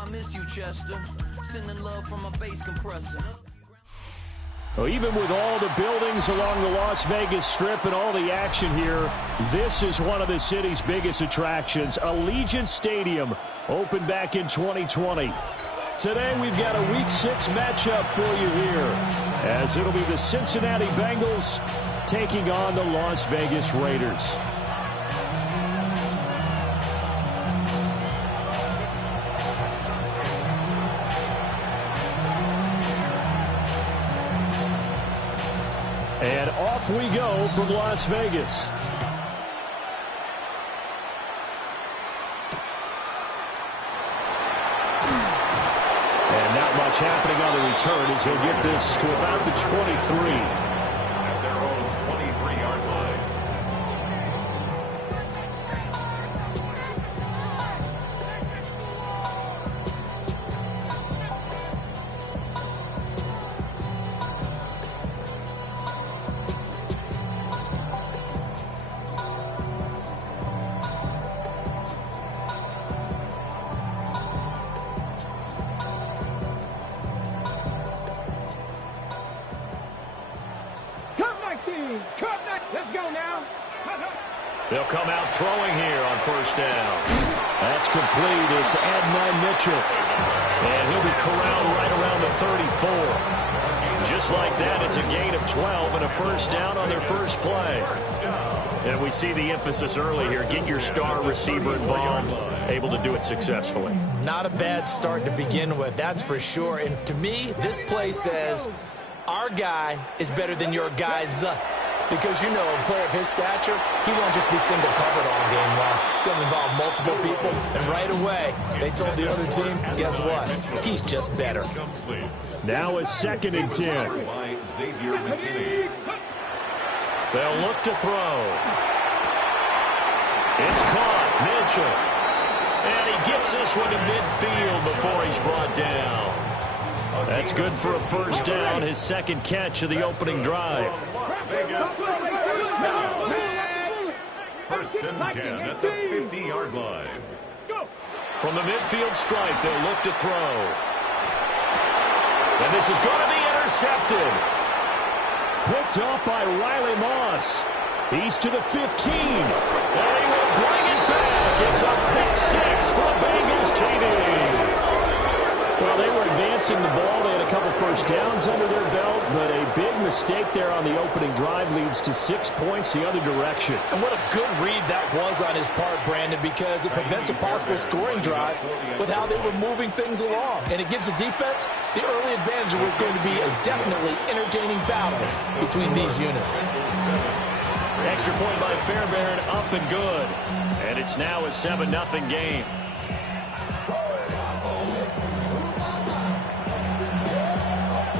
I miss you, Chester. Sending love from a bass compressor. Well, even with all the buildings along the Las Vegas Strip and all the action here, this is one of the city's biggest attractions. Allegiant Stadium opened back in 2020. Today we've got a Week 6 matchup for you here, as it'll be the Cincinnati Bengals taking on the Las Vegas Raiders. And off we go from Las Vegas. And not much happening on the return as he'll get this to about the 23. At their own 23-yard line. Let's go now. They'll come out throwing here on first down. That's complete. It's Adnan Mitchell. And he'll be corralled right around the 34. Just like that, it's a gain of 12 and a first down on their first play. And we see the emphasis early here. Get your star receiver involved, able to do it successfully. Not a bad start to begin with, that's for sure. And to me, this play says our guy is better than your guys. Because, you know, a player of his stature, he won't just be single covered all game long. It's going to involve multiple people. And right away, they told the other team, guess what? He's just better. Now a 2nd and 10. They'll look to throw. It's caught. Mitchell. And he gets this one to midfield before he's brought down. That's good for a first down, his second catch of the opening drive. First and 10 at the 50-yard line. From the midfield stripe, they'll look to throw. And this is going to be intercepted. Picked off by Riley Moss. He's to the 15. And he will bring it back. It's a pick 6 for the Bengals TD. Well, they were advancing the ball. They had a couple first downs under their belt, but a big mistake there on the opening drive leads to 6 points the other direction. And what a good read that was on his part, Brandon, because it prevents a possible scoring drive with how they were moving things along. And it gives the defense the early advantage. Was going to be a definitely entertaining battle between these units. Extra point by Fairbairn, up and good. And it's now a 7-0 game.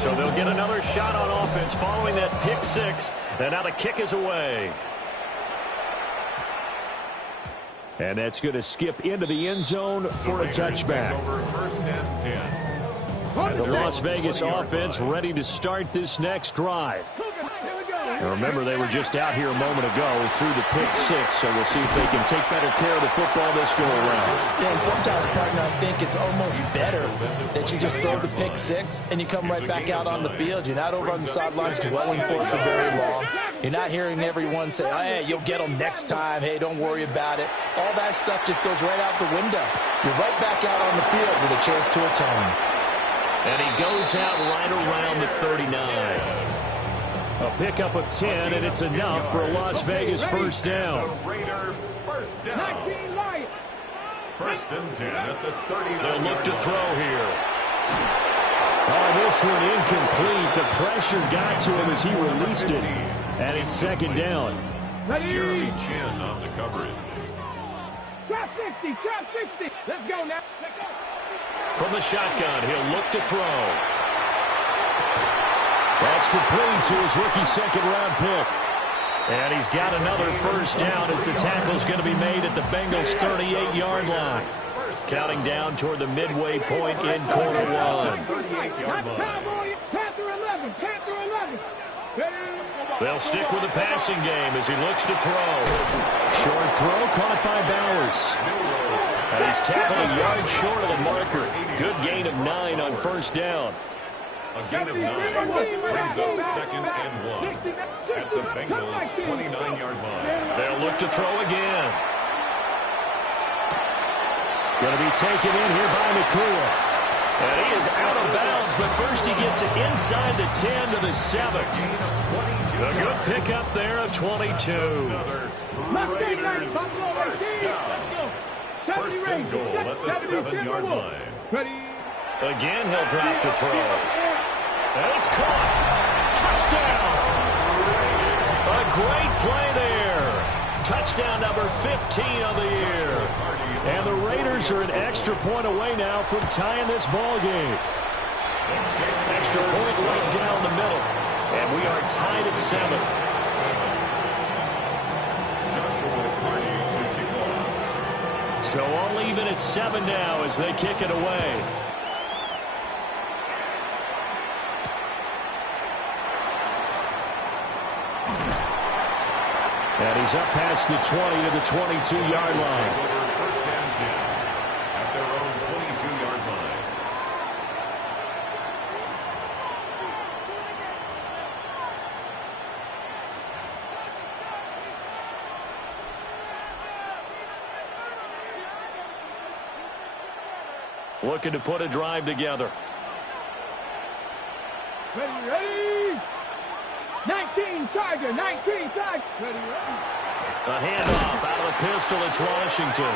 So they'll get another shot on offense following that pick 6. And now the kick is away. And that's going to skip into the end zone for a touchback. First and 10. The Las Vegas offense ready to start this next drive. Now remember, they were just out here a moment ago through the pick 6, so we'll see if they can take better care of the football this go around. Yeah, and sometimes, partner, I think it's almost better that you just throw the pick 6 and you come right back out on the field. You're not over on the sidelines dwelling for it for very long. You're not hearing everyone say, oh, hey, you'll get them next time. Hey, don't worry about it. All that stuff just goes right out the window. You're right back out on the field with a chance to atone. And he goes out right around the 39. A pickup of 10, and it's enough for a Las Vegas first down. First down. First and 10 at the 39. They'll look to throw here. Oh, this one incomplete. The pressure got to him as he released it. And it's second down. Jeremy Chin on the coverage. Trap 60, trap 60. Let's go now. Let's go. From the shotgun, he'll look to throw. That's complete to his rookie second-round pick. And he's got another first down as the tackle's going to be made at the Bengals' 38-yard line. Counting down toward the midway point in quarter one. Panther 11, Panther 11. They'll stick with the passing game as he looks to throw. Short throw caught by Bowers. And he's tackled a yard short of the marker. Good gain of 9 on first down. A gain of 9 brings up 2nd and 1 at the Bengals' 29-yard line. They'll look to throw again. Going to be taken in here by Nakua. And he is out of bounds, but first he gets it inside the 10 to the 7. A good pickup there of 22. Raiders first down. First and goal at the 7-yard line. Again, he'll drop to throw. And it's caught. Touchdown. A great play there. Touchdown number 15 of the year. And the Raiders are an extra point away now from tying this ball game. Extra point right down the middle. And we are tied at 7. So all even at 7 now as they kick it away. And he's up past the 20 to the 22-yard line. First and 10 at their own 22-yard line. Looking to put a drive together. Ready. 19 Charger, 19 Charger. Ready. A handoff out of the pistol. It's Washington.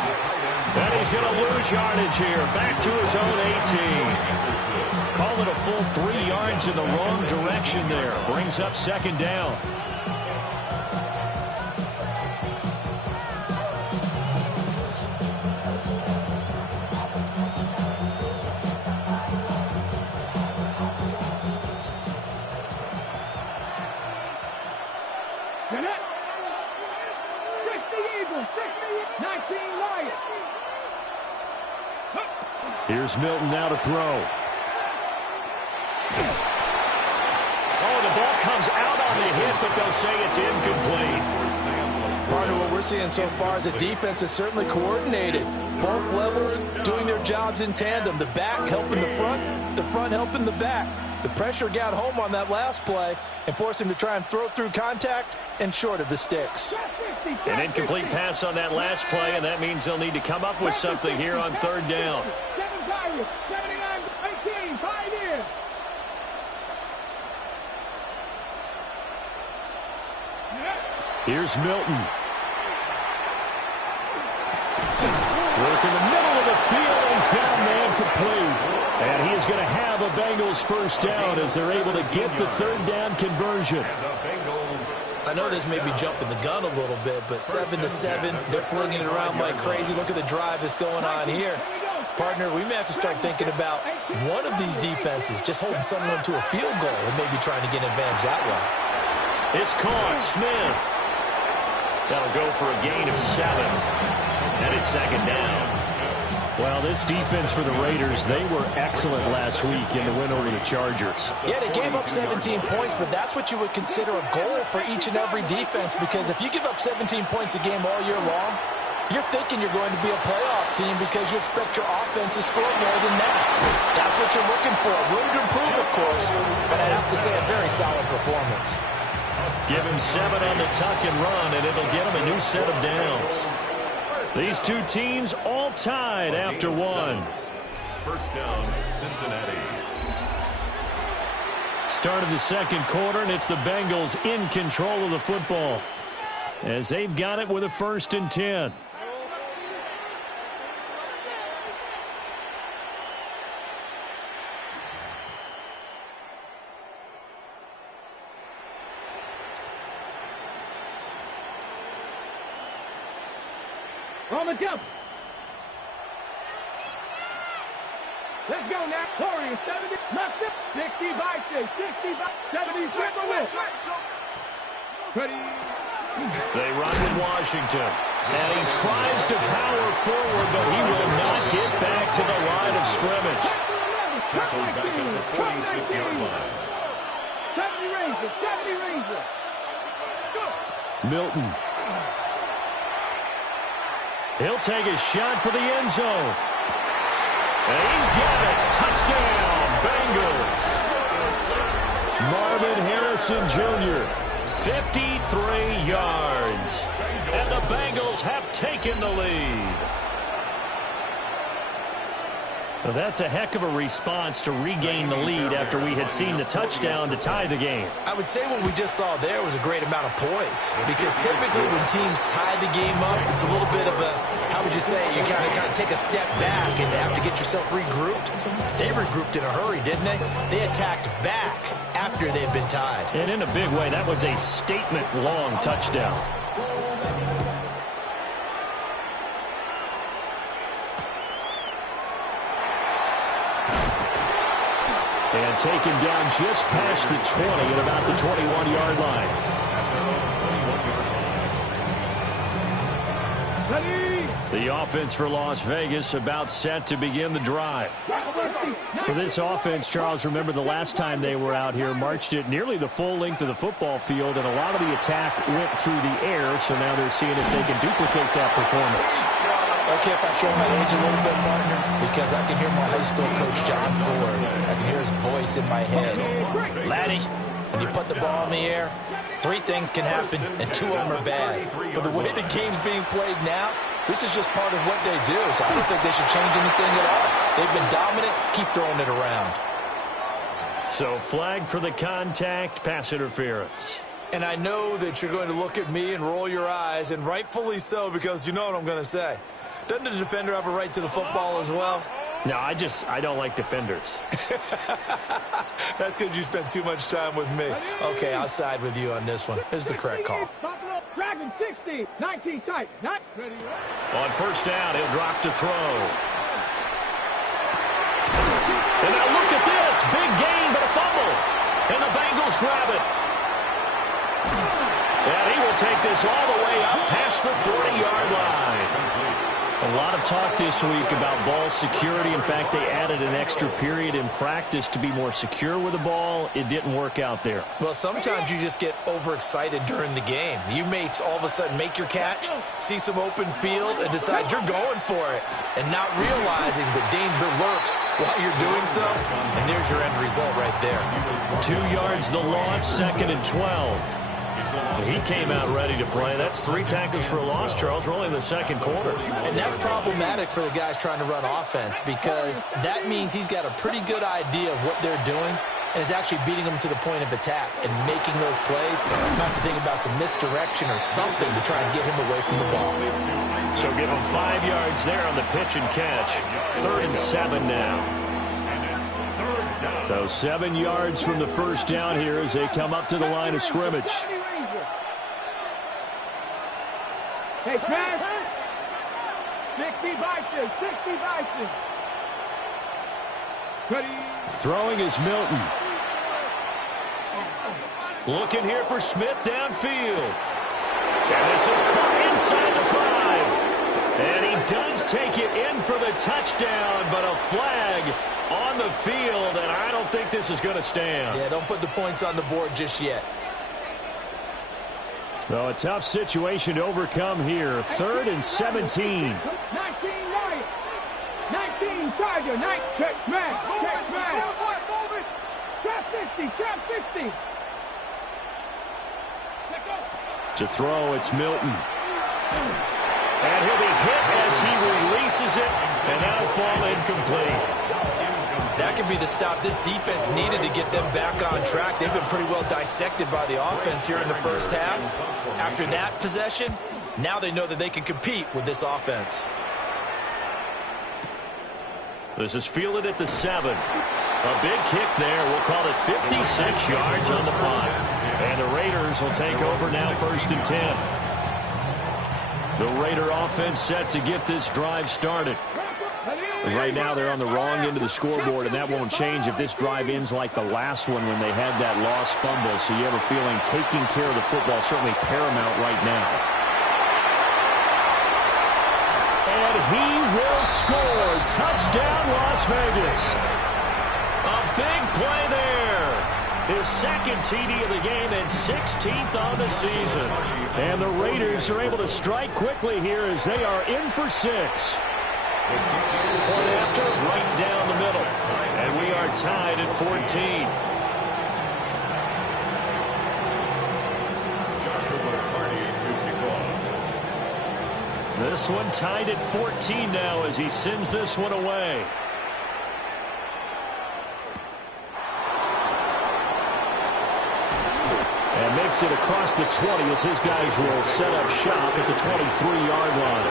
And he's going to lose yardage here. Back to his own 18. Call it a full 3 yards in the wrong direction there. Brings up 2nd down. Here's Milton now to throw. Oh, the ball comes out on the hit, but they'll say it's incomplete. Part of what we're seeing so far is the defense is certainly coordinated. Both levels doing their jobs in tandem. The back helping the front helping the back. The pressure got home on that last play and forced him to try and throw through contact and short of the sticks. An incomplete pass on that last play, and that means they'll need to come up with something here on 3rd down. 18, 5 years. Here's Milton. Work in the middle of the field, and he's got a man complete. And he is going to have a Bengals first down as they're able to get the 3rd down conversion. I know this may be jumping the gun a little bit, but 7 to 7, they're flinging it around like crazy. Look at the drive that's going on here. Partner, we may have to start thinking about one of these defenses just holding someone to a field goal and maybe trying to get an advantage that way. It's caught. Smith. That'll go for a gain of 7. And it's 2nd down. Well, this defense for the Raiders, they were excellent last week in the win over the Chargers. Yeah, they gave up 17 points, but that's what you would consider a goal for each and every defense, because if you give up 17 points a game all year long, you're thinking you're going to be a playoff team because you expect your offense to score more than that. That's what you're looking for. Room to improve, of course, but I'd have to say a very solid performance. Give him 7 on the tuck and run, and it'll get him a new set of downs. These two teams all tied after 1. First down, Cincinnati. Start of the 2nd quarter, and it's the Bengals in control of the football as they've got it with a 1st and 10. On the jump. Let's go now. Corey, 70, left it, 65, 65, 70, super win. Ready. They run with Washington. And he tries to power forward, but he will not get back to the line of scrimmage. Tackled back at the 46-yard line. 70 Rangers, 70 Rangers. Milton. He'll take a shot for the end zone. And he's got it. Touchdown, Bengals. Marvin Harrison Jr., 53 yards. And the Bengals have taken the lead. Well, that's a heck of a response to regain the lead after we had seen the touchdown to tie the game. I would say what we just saw there was a great amount of poise, because typically when teams tie the game up, it's a little bit of a, how would you say, you kind of take a step back and have to get yourself regrouped. They regrouped in a hurry, didn't they? They attacked back after they'd been tied. And in a big way, that was a statement-long touchdown. And taken down just past the 20 at about the 21-yard line. The offense for Las Vegas about set to begin the drive. For this offense, Charles, remember the last time they were out here, marched it nearly the full length of the football field, and a lot of the attack went through the air, so now they're seeing if they can duplicate that performance. Okay, if I show my age a little bit, partner, because I can hear my high school coach, John Ford. I can hear his voice in my head. Laddie, when you put the ball in the air, 3 things can happen, and 2 of them are bad. But the way the game's being played now, this is just part of what they do, so I don't think they should change anything at all. They've been dominant. Keep throwing it around. So flag for the contact, pass interference. And I know that you're going to look at me and roll your eyes, and rightfully so, because you know what I'm going to say. Doesn't the defender have a right to the football as well? No, I don't like defenders. That's because you spent too much time with me. Okay, I'll side with you on this one. This is the correct call. Dragon 60, 19 tight. Not ready. On first down, he'll drop to throw. And now look at this. Big gain, but a fumble. And the Bengals grab it. And he will take this all the way up past the 40-yard line. A lot of talk this week about ball security. In fact, they added an extra period in practice to be more secure with the ball. It didn't work out there. Well, sometimes you just get overexcited during the game. You may all of a sudden make your catch, see some open field, and decide you're going for it, and not realizing the danger lurks while you're doing so. And there's your end result right there. 2 yards the loss, 2nd and 12. He came out ready to play. That's 3 tackles for a loss, Charles. We're only in the 2nd quarter. And that's problematic for the guys trying to run offense, because that means he's got a pretty good idea of what they're doing and is actually beating them to the point of attack and making those plays. Not to think about some misdirection or something to try and get him away from the ball. So give him 5 yards there on the pitch and catch. 3rd and 7 now. So 7 yards from the first down here as they come up to the line of scrimmage. Hey, Chris. 60 Bison. 60 Bison. Throwing is Milton. Looking here for Smith downfield. And this is caught inside the 5. And he does take it in for the touchdown, but a flag on the field, and I don't think this is going to stand. Yeah, don't put the points on the board just yet. Well, a tough situation to overcome here. 3rd and 17. 19 right. 19 Tiger. 9 check man. Check man. Trap 50. Trap 50. To throw, it's Milton. And he'll be hit as he releases it, and that'll fall incomplete. That could be the stop this defense needed to get them back on track. They've been pretty well dissected by the offense here in the first half. After that possession, now they know that they can compete with this offense. This is fielded at the 7. A big kick there. We'll call it 56 yards on the punt. And the Raiders will take over now 1st and 10. The Raider offense set to get this drive started. Right now they're on the wrong end of the scoreboard, and that won't change if this drive ends like the last one when they had that lost fumble. So you have a feeling taking care of the football is certainly paramount right now. And he will score. Touchdown, Las Vegas. A big play there. His second TD of the game and 16th on the season. And the Raiders are able to strike quickly here as they are in for 6. Point after, right down the middle. And we are tied at 14. This one tied at 14 now as he sends this one away. And makes it across the 20 as his guys will set up shop at the 23-yard line.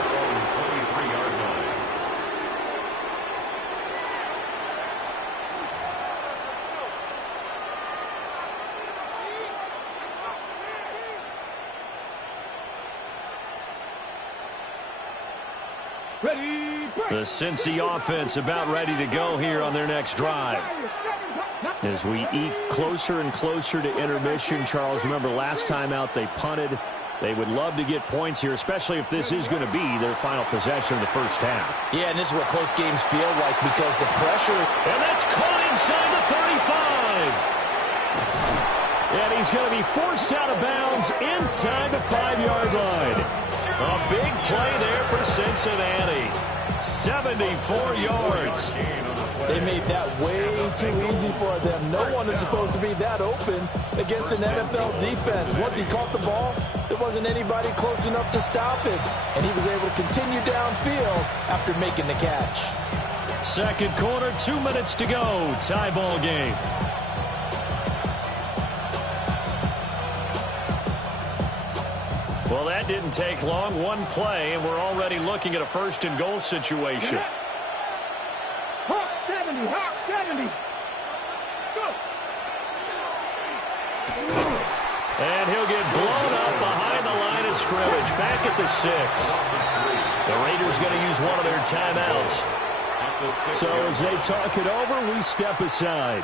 The Cincy offense about ready to go here on their next drive. As we eke closer and closer to intermission, Charles, remember last time out they punted. They would love to get points here, especially if this is going to be their final possession of the first half. Yeah, and this is what close games feel like because the pressure. And that's caught inside the 35. And he's going to be forced out of bounds inside the 5-yard line. A big play there for Cincinnati. 74 yards. They made that way too easy for them. No one is supposed to be that open against an NFL defense. Once he caught the ball, there wasn't anybody close enough to stop it. And he was able to continue downfield after making the catch. Second quarter, 2 minutes to go. Tie ball game. Well, that didn't take long. One play, and we're already looking at a first and goal situation. Hawk 70, Hawk 70. Go. And he'll get blown up behind the line of scrimmage. Back at the 6. The Raiders going to use one of their timeouts. So as they talk it over, we step aside.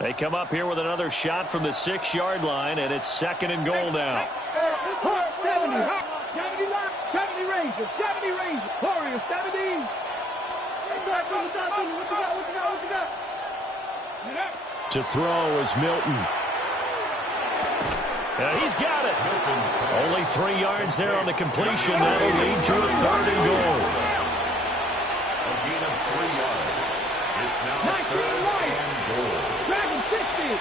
They come up here with another shot from the 6-yard line, and it's second and goal now. 70, 70 Rangers, 70 Rangers, Warriors, 70. To throw is Milton. And he's got it. Only 3 yards there on the completion. That'll lead to a third and goal. A gain of 3 yards. It's now third and goal. Dragon 60.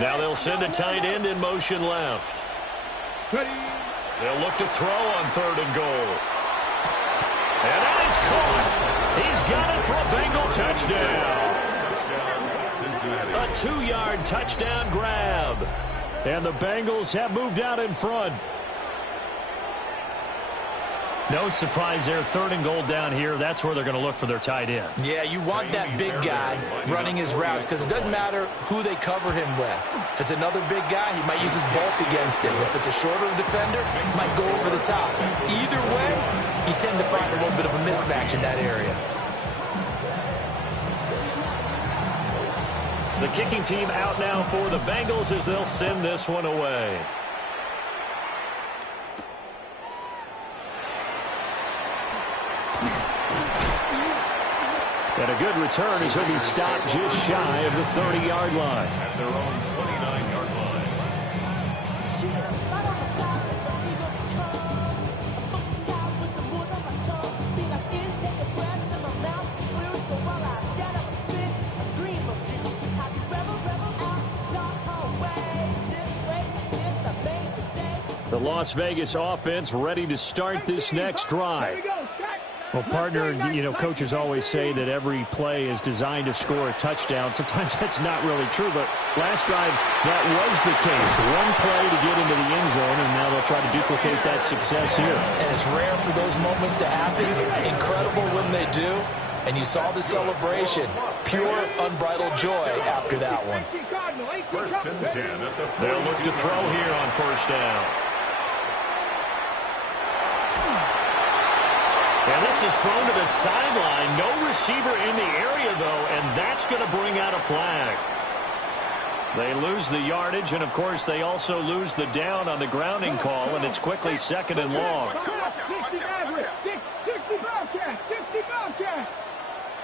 Now they'll send a tight end in motion left. Ready. They'll look to throw on third and goal. And that is caught. He's got it for a Bengal touchdown. Cincinnati. A 2-yard touchdown grab. And the Bengals have moved out in front. No surprise there. Third and goal down here. That's where they're going to look for their tight end. Yeah, you want that big guy running his routes because it doesn't matter who they cover him with. If it's another big guy, he might use his bulk against him. If it's a shorter defender, he might go over the top. Either way, you tend to find a little bit of a mismatch in that area. The kicking team out now for the Bengals as they'll send this one away. And a good return as he'll be stopped just shy of the 30-yard line. At their own 29-yard line. The Las Vegas offense ready to start this next drive. Well, partner, you know, coaches always say that every play is designed to score a touchdown. Sometimes that's not really true, but last drive, that was the case. One play to get into the end zone, and now they'll try to duplicate that success here. And it's rare for those moments to happen. Incredible when they do. And you saw the celebration. Pure, unbridled joy after that one. First and 10 at the 42. They'll look to throw here on first down. And this is thrown to the sideline. No receiver in the area, though, and that's going to bring out a flag. They lose the yardage, and, of course, they also lose the down on the grounding call, and it's quickly 2nd and long. 60 average, 60 Bobcats, 60 Bobcats.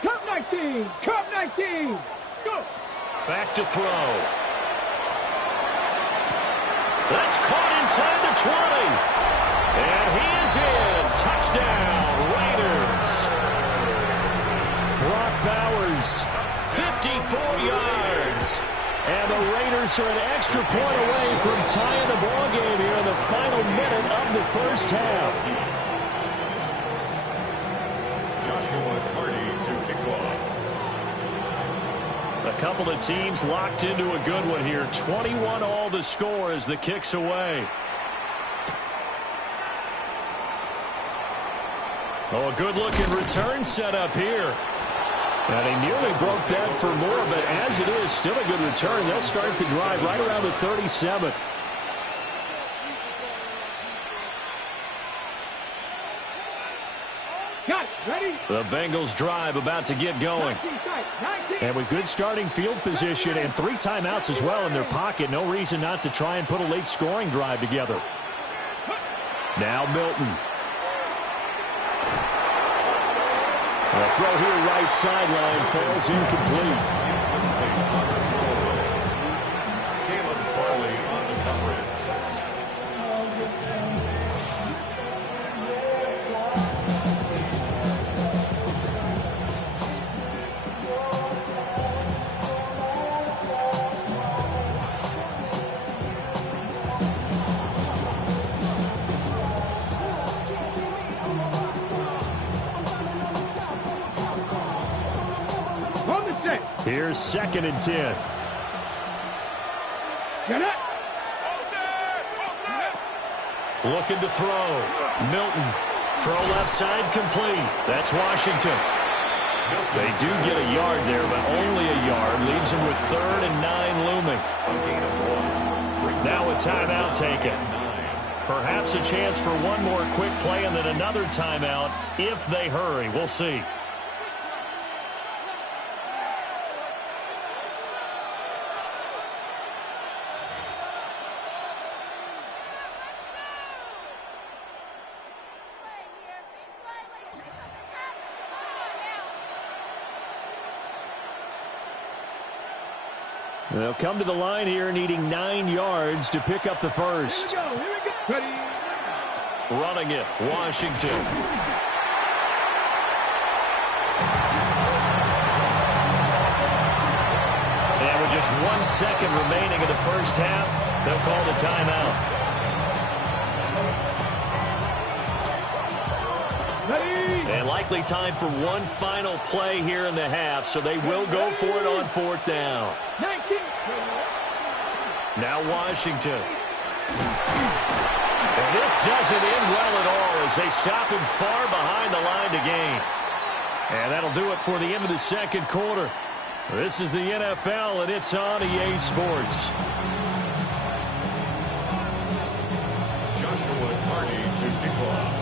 Cup 19, Cup 19. Go. Back to throw. That's caught inside the 20. And he is in. Touchdown, Raiders. Brock Bowers, 54 yards. And the Raiders are an extra point away from tying the ball game here in the final minute of the first half. Joshua Carty to kick off. A couple of teams locked into a good one here. 21-all the score as the kick's away. Oh, a good-looking return set up here. And he nearly broke that for more, but as it is, still a good return. They'll start the drive right around the 37. Got it. Ready? The Bengals drive about to get going. 19. And with good starting field position and 3 timeouts as well in their pocket, no reason not to try and put a late scoring drive together. Now Milton. The throw here right sideline falls incomplete. Caleb Farley on the coverage. Here's 2nd and 10. Get it. Looking to throw. Milton. Throw left side complete. That's Washington. They do get a yard there, but only a yard. Leaves them with 3rd and 9 looming. Now a timeout taken. Perhaps a chance for one more quick play and then another timeout if they hurry. We'll see. They'll come to the line here needing 9 yards to pick up the first. Here we go. Ready. Running it, Washington. And with just 1 second remaining in the first half, they'll call the timeout. And likely time for one final play here in the half, so they will go for it on 4th down. 19. Now Washington. And this doesn't end well at all as they stop him far behind the line to gain. And that'll do it for the end of the second quarter. This is the NFL, and it's on EA Sports. Joshua Carty to kick off.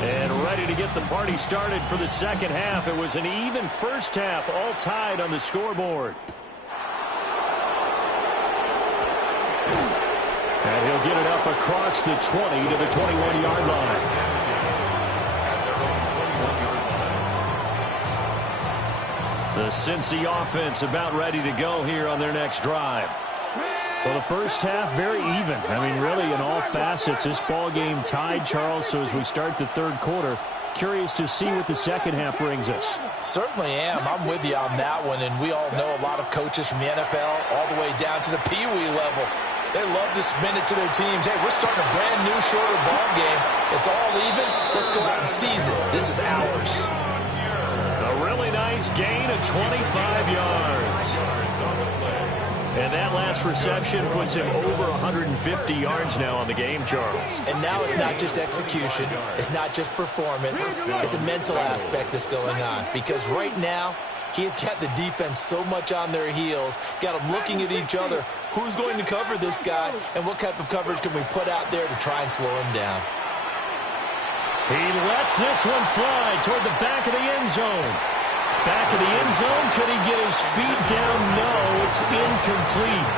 And ready to get the party started for the second half. It was an even first half, all tied on the scoreboard. And he'll get it up across the 20 to the 21-yard line. The Cincy offense about ready to go here on their next drive. Well, the first half, very even. I mean, really, in all facets, this ball game tied, Charles. So as we start the third quarter, curious to see what the second half brings us. Certainly am. I'm with you on that one. And we all know a lot of coaches from the NFL all the way down to the Pee Wee level. They love to spin it to their teams. Hey, we're starting a brand new, shorter ball game. It's all even. Let's go out and seize it. This is ours. A really nice gain of 25 yards. And that last reception puts him over 150 yards now on the game, Charles. And now it's not just execution. It's not just performance. It's a mental aspect that's going on. Because right now, he's got the defense so much on their heels, got them looking at each other. Who's going to cover this guy, and what type of coverage can we put out there to try and slow him down? He lets this one fly toward the back of the end zone. Back of the end zone. Could he get his feet down? No, it's incomplete.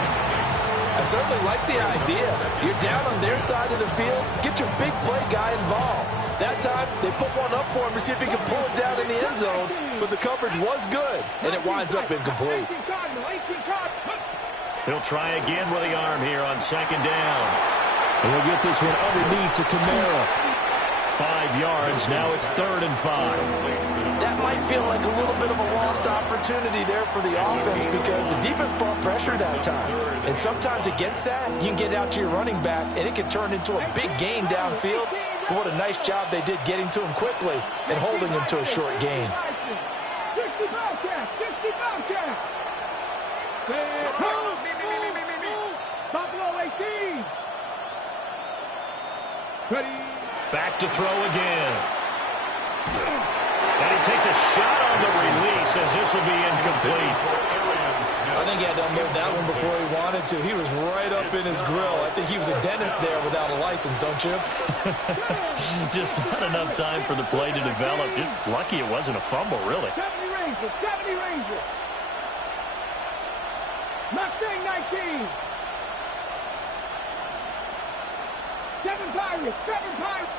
I certainly like the idea. You're down on their side of the field. Get your big play guy involved. That time, they put one up for him to see if he could pull it down in the end zone, but the coverage was good, and it winds up incomplete. He'll try again with the arm here on second down. And he'll get this one underneath to Kamara. 5 yards. Now it's 3rd and 5. That might feel like a little bit of a lost opportunity there for the offense because the defense brought pressure that time. And sometimes against that, you can get out to your running back, and it can turn into a big gain downfield. But what a nice job they did getting to him quickly and holding him to a short gain. 60 Bobcats, 60 Bobcats. Buffalo 18. Ready. Back to throw again. And he takes a shot on the release as this will be incomplete. I think he had to unload that one before he wanted to. He was right up in his grill. I think he was a dentist there without a license, don't you? Just not enough time for the play to develop. Just lucky it wasn't a fumble, really. 70 Rangers, 70 Rangers. Mustang 19. 7 Pirates, 7 Pirates.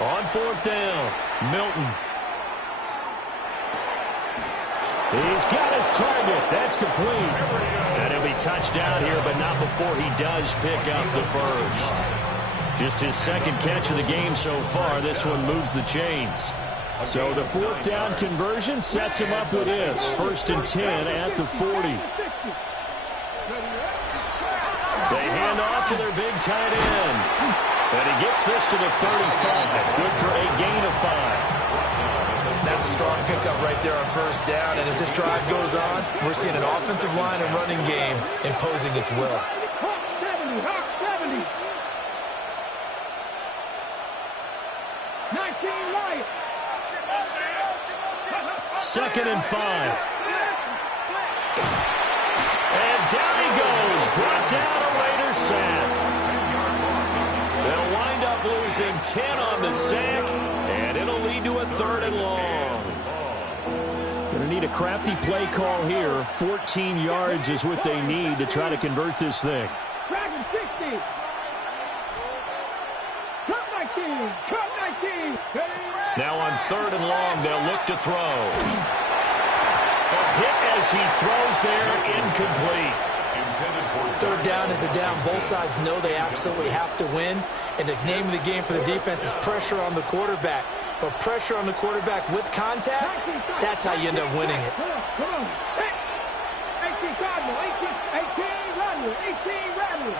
On 4th down, Milton. He's got his target. That's complete. And he'll be touched down here, but not before he does pick up the first. Just his second catch of the game so far. This one moves the chains. So the 4th down conversion sets him up with this. 1st and 10 at the 40. They hand off to their big tight end. And he gets this to the 35. Good for a gain of 5. That's a strong pickup right there on 1st down. And as this drive goes on, we're seeing an offensive line and running game imposing its will. 70. 19 Lions. 2nd and 5. And down he goes. Brought down a Raider sack. They'll wind up losing 10 on the sack, and it'll lead to a 3rd and long. Going to need a crafty play call here. 14 yards is what they need to try to convert this thing. Dragon 60. Cut 19. Cut 19. Now on 3rd and long, they'll look to throw. A hit as he throws there, incomplete. 3rd down is a down. Both sides know they absolutely have to win. And the name of the game for the defense is pressure on the quarterback. But pressure on the quarterback with contact, that's how you end up winning it. Come on. 18 Cardinal. 18 Rattler. 18 Rattler.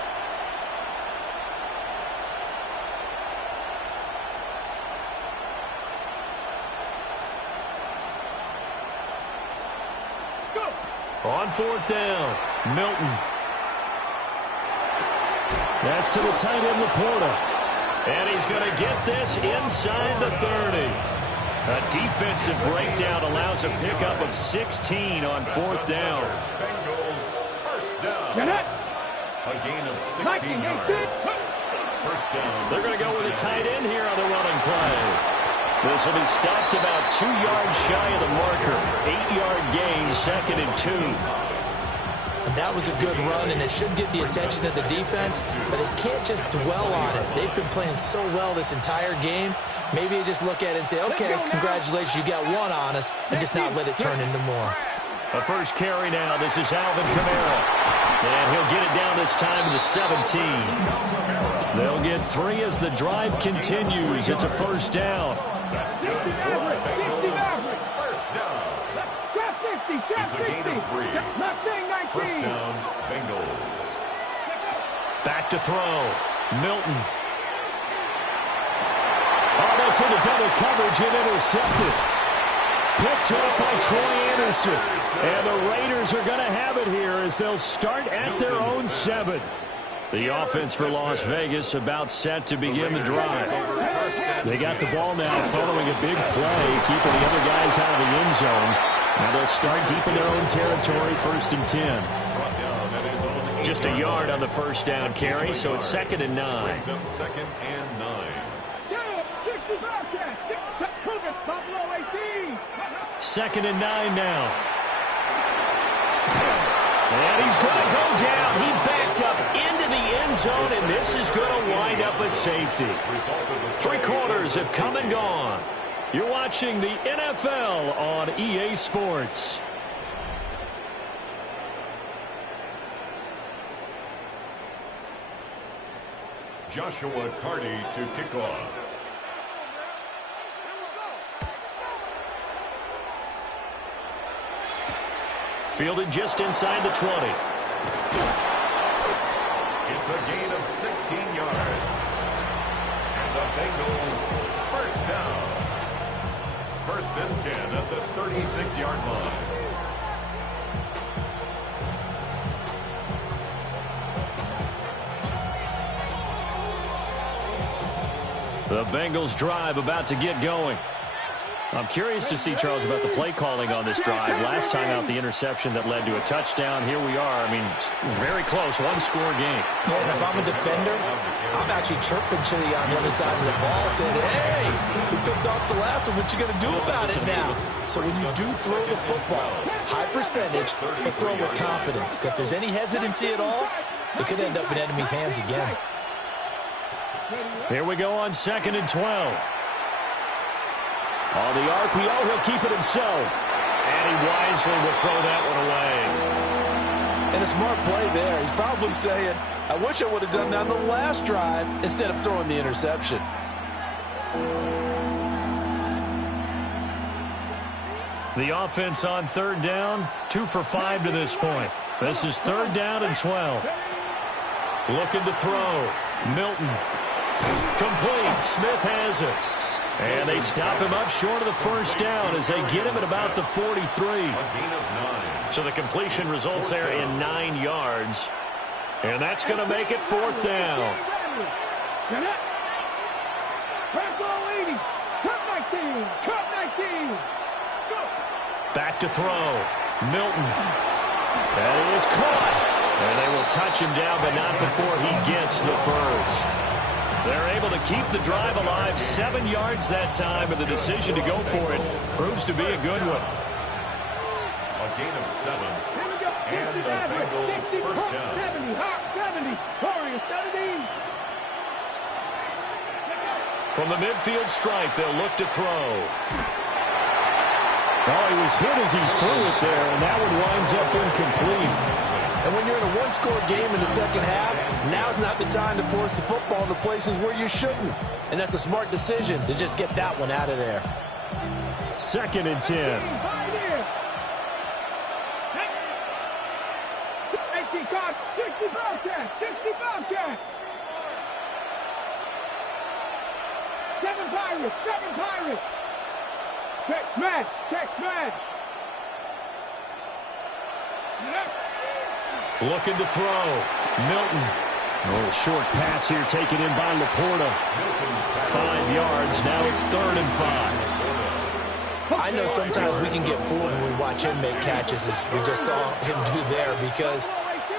On 4th down, Milton. That's to the tight end, Laporta. And he's going to get this inside the 30. A defensive breakdown allows a pickup of 16 on 4th down. Bengals first down. A gain of 16 yards. First down. They're going to go with a tight end here on the running play. This will be stopped about 2 yards shy of the marker. 8-yard gain, 2nd and 2. And that was a good run, and it should get the attention of the defense, but it can't just dwell on it. They've been playing so well this entire game. Maybe you just look at it and say, okay, congratulations, you got one on us, and just not let it turn into more. A first carry now. This is Alvin Kamara. And he'll get it down this time to the 17. They'll get 3 as the drive continues. It's a first down. That's good for the Bengals. First down. It's a gain of 3. First down, Bengals. Back to throw. Milton. Oh, that's into double coverage and intercepted. Picked up by Troy Anderson. And the Raiders are going to have it here as they'll start at their own 7. The offense for Las Vegas about set to begin the drive. They got the ball now following a big play, keeping the other guys out of the end zone. Now they'll start deep in their own territory, 1st and 10. Just a yard on the first down carry, so it's 2nd and 9. 2nd and 9. 2nd and 9 now. And he's going to go down. He backed up into the end zone, and this is going to wind up a safety. 3 quarters have come and gone. You're watching the NFL on EA Sports. Joshua Carty to kick off. Fielded just inside the 20. It's a gain of 16 yards. And the Bengals first down. 1st and 10 at the 36-yard line. The Bengals drive about to get going. I'm curious to see, Charles, about the play calling on this drive. Last time out, the interception that led to a touchdown. Here we are. I mean, very close, 1-score game. Yeah, and if I'm a defender, I'm actually chirping Chili on the other side of the ball, saying, hey, we picked off the last one. What you going to do about it now? So when you do throw the football, high percentage, but throw with confidence. If there's any hesitancy at all, it could end up in enemy's hands again. Here we go on 2nd and 12. On the RPO, he'll keep it himself. And he wisely will throw that one away. And a smart play there. He's probably saying, I wish I would have done that on the last drive instead of throwing the interception. The offense on 3rd down, 2 for 5 to this point. This is 3rd down and 12. Looking to throw. Milton. Complete. Smith has it. And they stop him up short of the 1st down as they get him at about the 43. A gain of 9. So the completion results there in 9 yards. And that's going to make it 4th down. Back to throw. Milton. That is caught. And they will touch him down, but not before he gets the 1st. They're able to keep the drive alive, 7 yards that time, and the decision to go for it proves to be a good one. A gain of 7. And the Bengals first down. 70. From the midfield stripe, they'll look to throw. Oh, he was hit as he threw it there, and that one winds up incomplete. And when you're in a 1-score game in the 2nd half, now's not the time to force the football into places where you shouldn't. And that's a smart decision to just get that one out of there. 2nd and 10. 7 Pirates. Check smash. Looking to throw. Milton. A little short pass here taken in by Laporta. 5 yards. Now it's 3rd and 5. I know sometimes we can get fooled when we watch him make catches, as we just saw him do there, because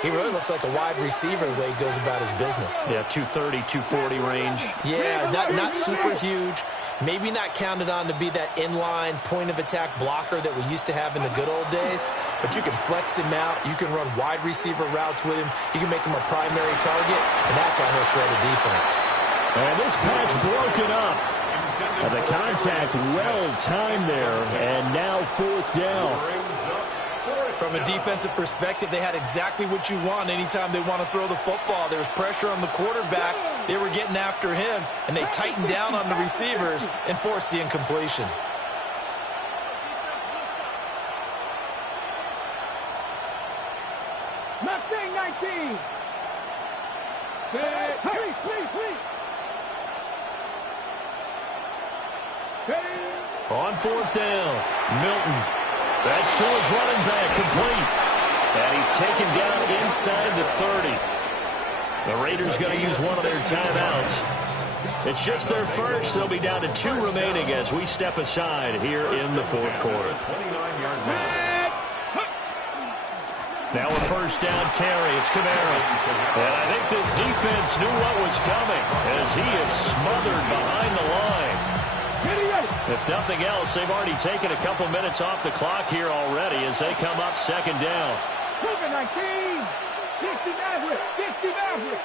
he really looks like a wide receiver the way he goes about his business. Yeah, 230, 240 range. Yeah, not super huge. Maybe not counted on to be that inline point-of-attack blocker that we used to have in the good old days, but you can flex him out. You can run wide receiver routes with him. You can make him a primary target, and that's how he'll shred a defense. And this pass broken up. And the contact well-timed there, and now 4th down. From a defensive perspective, they had exactly what you want anytime they want to throw the football. There was pressure on the quarterback. They were getting after him, and they tightened down on the receivers and forced the incompletion. Mustang 19. Hurry, please. On 4th down, Milton. That's to his running back, complete. And he's taken down inside the 30. The Raiders going to use one of their timeouts. It's just their first. They'll be down to 2 remaining as we step aside here in the 4th quarter. 29-yard line. Now a 1st down carry. It's Kamara. And I think this defense knew what was coming as he is smothered behind the line. If nothing else, they've already taken a couple minutes off the clock here already as they come up second down. 19. 60 Maverick. 60 Maverick.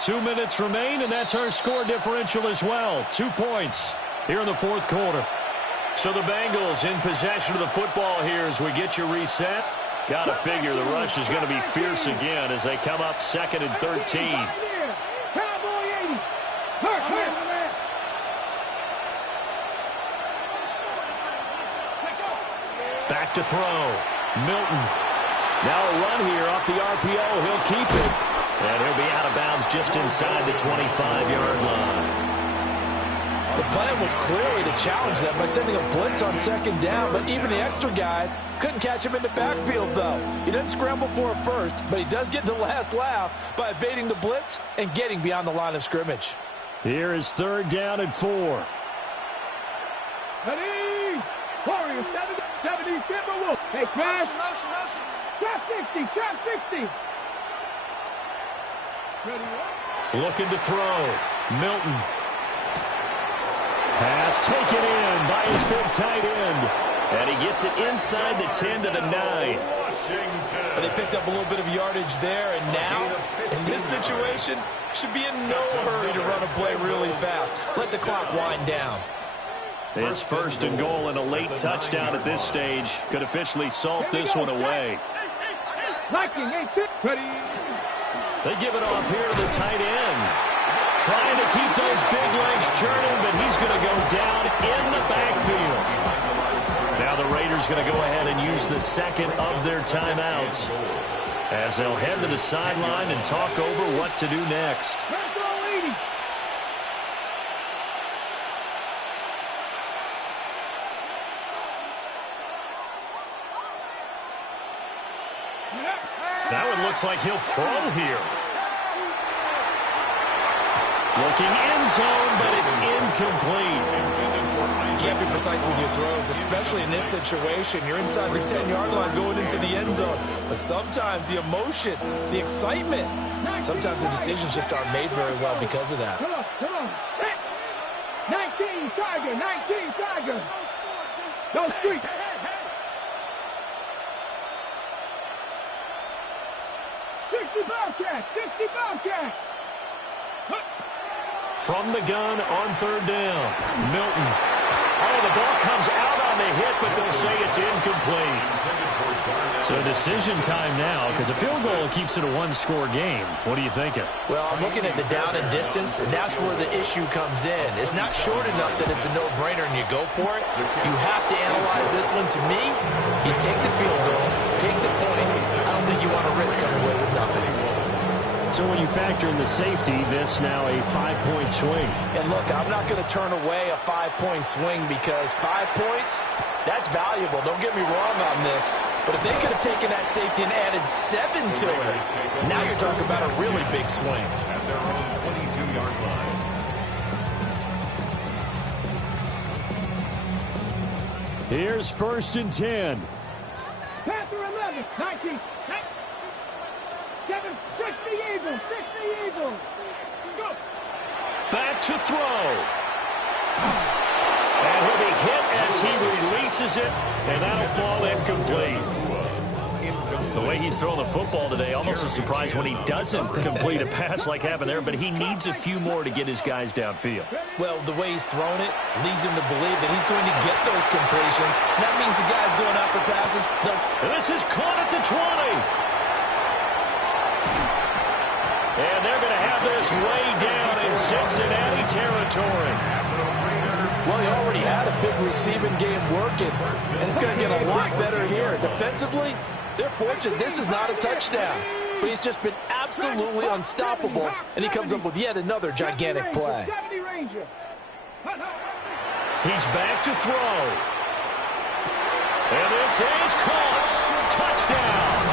2 minutes remain, and that's our score differential as well. 2 points here in the fourth quarter. So the Bengals in possession of the football here as we get you reset. Got to figure the rush is going to be fierce again as they come up second and 13. Back to throw. Milton. Now a run here off the RPO. He'll keep it. And he'll be out of bounds just inside the 25-yard line. The plan was clearly to challenge them by sending a blitz on second down, but even the extra guys couldn't catch him in the backfield, though. He didn't scramble for it first, but he does get the last laugh by evading the blitz and getting beyond the line of scrimmage. Here is third down and 4. Ready? Warriors 70 Timberwolves. Hey, Chris. Trap 60. Trap 60. Ready? Looking to throw. Milton. Pass taken in by his big tight end. And he gets it inside the 10 to the 9. But they picked up a little bit of yardage there, and now, in this situation, should be in no hurry to run a play really fast. Let the clock wind down. It's first and goal and a late touchdown at this stage. Could officially salt this one away. They give it off here to the tight end. Trying to keep those big legs churning, but he's going to go down in the backfield. Now the Raiders going to go ahead and use the second of their timeouts as they'll head to the sideline and talk over what to do next. That one looks like he'll throw here. Looking end zone, but it's incomplete. You can't be precise with your throws, especially in this situation. You're inside the 10-yard line going into the end zone. But sometimes the emotion, the excitement, sometimes the decisions just aren't made very well because of that. Come on. 19 Tiger. Go street. Bobcat. From the gun on third down. Milton. Oh, the ball comes out on the hit, but they'll say it's incomplete. So decision time now, because a field goal keeps it a one-score game. What are you thinking? Well, I'm looking at the down and distance, and that's where the issue comes in. It's not short enough that it's a no-brainer and you go for it. You have to analyze this one. To me, you take the field goal, take the points. I don't think you want to risk coming away with nothing. So when you factor in the safety, this now a 5-point swing. And look, I'm not going to turn away a 5-point swing because 5 points, that's valuable. Don't get me wrong on this. But if they could have taken that safety and added 7 to it, now you're talking about a really big swing. At their own 22-yard line. Here's first and 10. Panther 11, 19. 7, 60 Eagles. Go. Back to throw. And he'll be hit as he releases it, and that'll fall incomplete. The way he's throwing the football today, almost a surprise when he doesn't complete a pass like happened there, but he needs a few more to get his guys downfield. Well, the way he's thrown it leads him to believe that he's going to get those completions. That means the guys going after passes, and this is caught at the 20. And they're going to have this way down in Cincinnati territory. Well, he already had a big receiving game working, and it's going to get a lot better here. Defensively, they're fortunate this is not a touchdown, but he's just been absolutely unstoppable, and he comes up with yet another gigantic play. He's back to throw. And this is caught. Touchdown.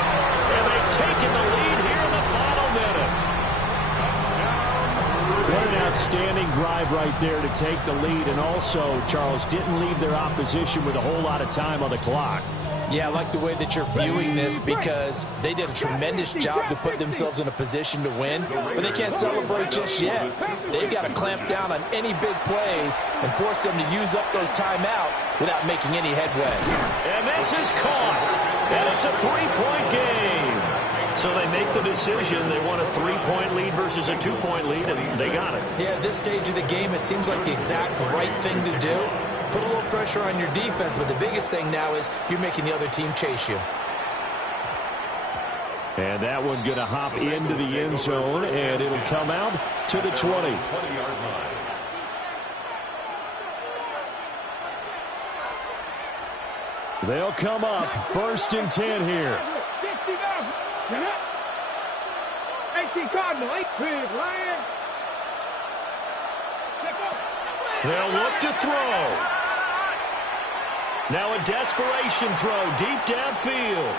And they've taken the lead here in the final minute. What an outstanding drive right there to take the lead. And also, Charles, didn't leave their opposition with a whole lot of time on the clock. Yeah, I like the way that you're viewing this because they did a tremendous job to put themselves in a position to win, but they can't celebrate just yet. They've got to clamp down on any big plays and force them to use up those timeouts without making any headway. And this is caught, and it's a three-point game. So they make the decision. They want a three-point lead versus a two-point lead, and they got it. Yeah, at this stage of the game, it seems like the exact right thing to do. Put a little pressure on your defense, but the biggest thing now is you're making the other team chase you. And that one going to hop into the end zone, and it'll come out to the 20. 20-yard line. They'll come up 1st and 10 here. 18 Cardinal, 8 big Lion. They'll look to throw. Now a desperation throw deep downfield.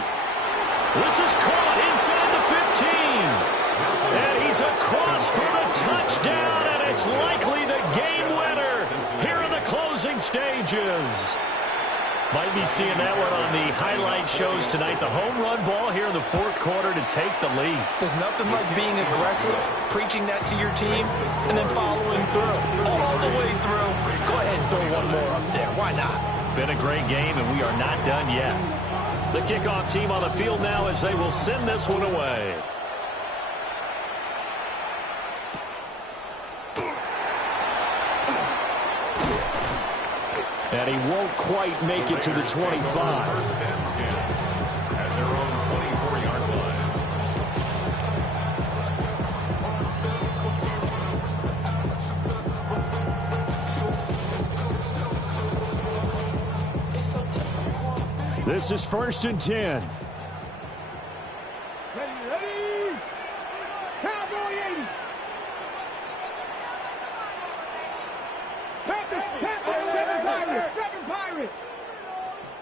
This is caught inside the 15. And he's across for the touchdown, and it's likely the game winner here in the closing stages. Might be seeing that one on the highlight shows tonight. The home run ball here in the 4th quarter to take the lead. There's nothing like being aggressive, preaching that to your team, and then following through. All the way through. Go ahead and throw one more up there. Why not? Been a great game, and we are not done yet. The kickoff team on the field now as they will send this one away. And he won't quite make it to the 25. 1st and 10 at their own 24-yard line. This is 1st and 10. Ready. Cowboy 80. Panthers, 7 Pirates.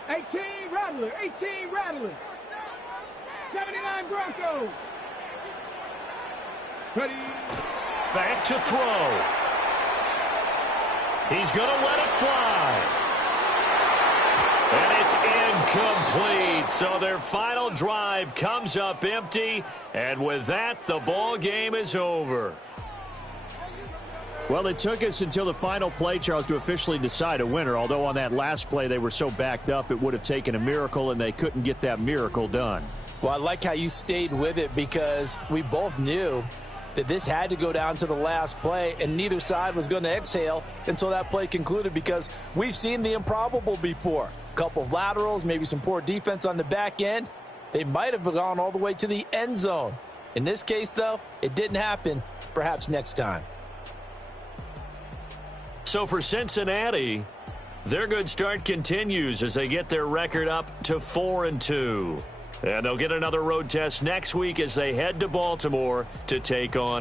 18 Rattler, 18 Rattler. 79 Broncos. Ready. Back to throw. He's going to let it fly. And it's incomplete. So their final drive comes up empty. And with that, the ball game is over. Well, it took us until the final play, Charles, to officially decide a winner. Although on that last play they were so backed up, it would have taken a miracle, and they couldn't get that miracle done. Well, I like how you stayed with it because we both knew that this had to go down to the last play, and neither side was going to exhale until that play concluded because we've seen the improbable before. A couple of laterals, maybe some poor defense on the back end. They might have gone all the way to the end zone. In this case, though, it didn't happen. Perhaps next time. So for Cincinnati, their good start continues as they get their record up to 4-2. And they'll get another road test next week as they head to Baltimore to take on